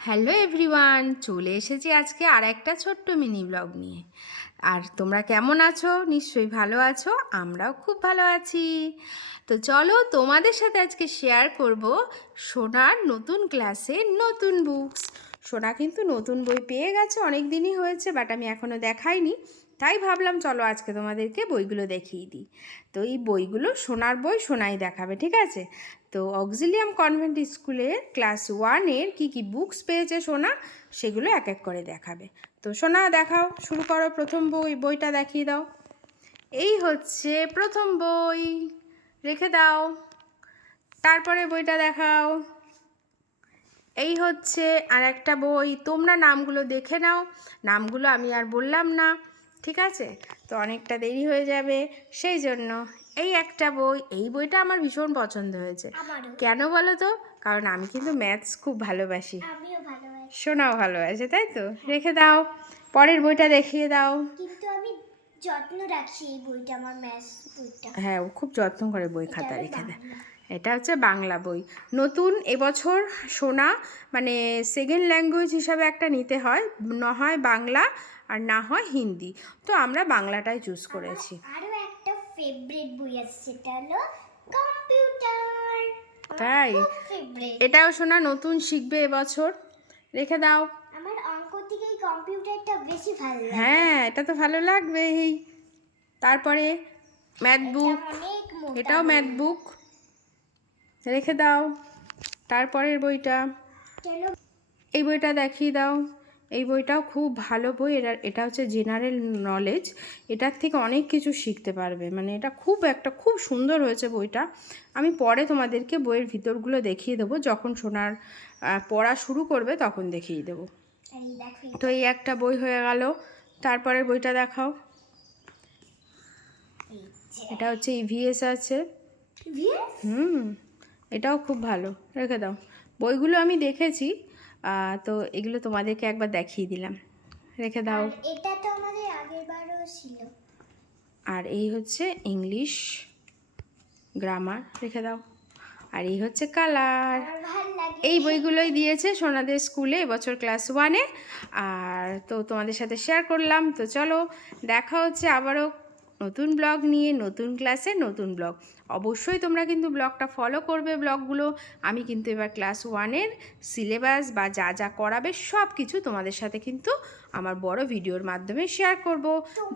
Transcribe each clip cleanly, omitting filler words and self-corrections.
Hello everyone, চলে এসেছি আজকে আর একটা ছোট্ট মিনি ব্লগ নিয়ে। আর তোমরা কেমন আছো? নিশ্চয়ই ভালো আছো, আমরাও খুব ভালো আছি। তো চলো তোমাদের সাথে আজকে শেয়ার করব সোনার নতুন ক্লাসে নতুন বুকস। সোনা কিন্তু নতুন বই পেয়ে গেছে, অনেক দিনই হয়েছে, বাট আমি এখনও দেখাইনি। তাই ভাবলাম চলো আজকে তোমাদেরকে বইগুলো দেখিয়ে দিই। তো এই বইগুলো সোনার বই সোনাই দেখাবে, ঠিক আছে? তো অক্সিলিয়াম কনভেন্ট স্কুলের ক্লাস 1-এর কী কী বুকস পেয়েছে সোনা, সেগুলো এক এক করে দেখাবে। তো সোনা দেখাও, শুরু করো, প্রথম বইটা দেখিয়ে দাও। এই হচ্ছে প্রথম বই, রেখে দাও। তারপরে বইটা দেখাও। এই হচ্ছে আর একটা বই, তোমরা নামগুলো দেখে নাও, নামগুলো আমি আর বললাম না, ঠিক আছে? তো অনেকটা দেরি হয়ে যাবে, সেই জন্য এই একটা বই, এই বইটা আমার ভীষণ পছন্দ হয়েছে। কেন বলো তো? কারণ আমি কিন্তু ম্যাথস খুব ভালোবাসি, শোনাও ভালোবাসে, তাই তো? রেখে দাও। পরের বইটা দেখিয়ে দাও। কিন্তু আমি যত্ন রাখি এই বইটা, আমার ম্যাথস বইটা। হ্যাঁ, ও খুব যত্ন করে বই খাতা রেখে দেয়। এটা হচ্ছে বাংলা বই, নতুন এবছর সোনা, মানে সেকেন্ড ল্যাঙ্গুয়েজ হিসাবে একটা নিতে হয়, না হয় বাংলা আর না হয় হিন্দি। তো আমরা বাংলাটাই চুজ করেছি। আরও একটা ফেভারিট বই আছে, সেটা হলো কম্পিউটার। তাই এটাও সোনা নতুন শিখবে এবছর, রেখে দাও। আমার অঙ্ক থেকে এই কম্পিউটারটা বেশি ভালো লাগে। হ্যাঁ, এটা তো ভালো লাগবেই। তারপরে ম্যাথ বুক, এটাও ম্যাথ বুক, রেখে দাও। তারপরের বইটা, এই বইটা দেখিয়ে দাও। এই বইটাও খুব ভালো বই, এটা হচ্ছে জেনারেল নলেজ, এটার থেকে অনেক কিছু শিখতে পারবে, মানে এটা খুব সুন্দর হয়েছে বইটা। আমি পরে তোমাদেরকে বইয়ের ভিতরগুলো দেখিয়ে দেবো, যখন সোনার পড়া শুরু করবে তখন দেখিয়ে দেবো। তো এই একটা বই হয়ে গেল। তারপরের বইটা দেখাও। এটা হচ্ছে ইভিএস আছে। এটাও খুব ভালো, রেখে দাও। বইগুলো আমি দেখেছি, তো এগুলো তোমাদেরকে একবার দেখিয়ে দিলাম, রেখে দাও। এটা তো আমাদের আগেরবারও ছিল। আর এই হচ্ছে ইংলিশ গ্রামার, রেখে দাও। আর এই হচ্ছে কালার। এই বইগুলোই দিয়েছে সোনাদের স্কুলে এবছর ক্লাস 1-এ। আর তো তোমাদের সাথে শেয়ার করলাম। তো চলো দেখা হচ্ছে আবারও নতুন ব্লগ নিয়ে, নতুন ক্লাসে নতুন ব্লগ। অবশ্যই তোমরা কিন্তু ব্লগটা ফলো করবে, ব্লগগুলো। আমি কিন্তু এবার ক্লাস 1-এর সিলেবাস বা যা যা করাবে সব কিছু তোমাদের সাথে কিন্তু আমার বড় ভিডিওর মাধ্যমে শেয়ার করব।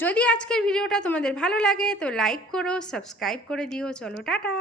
যদি আজকের ভিডিওটা তোমাদের ভালো লাগে তো লাইক করো, সাবস্ক্রাইব করে দিও। চলো টাটা।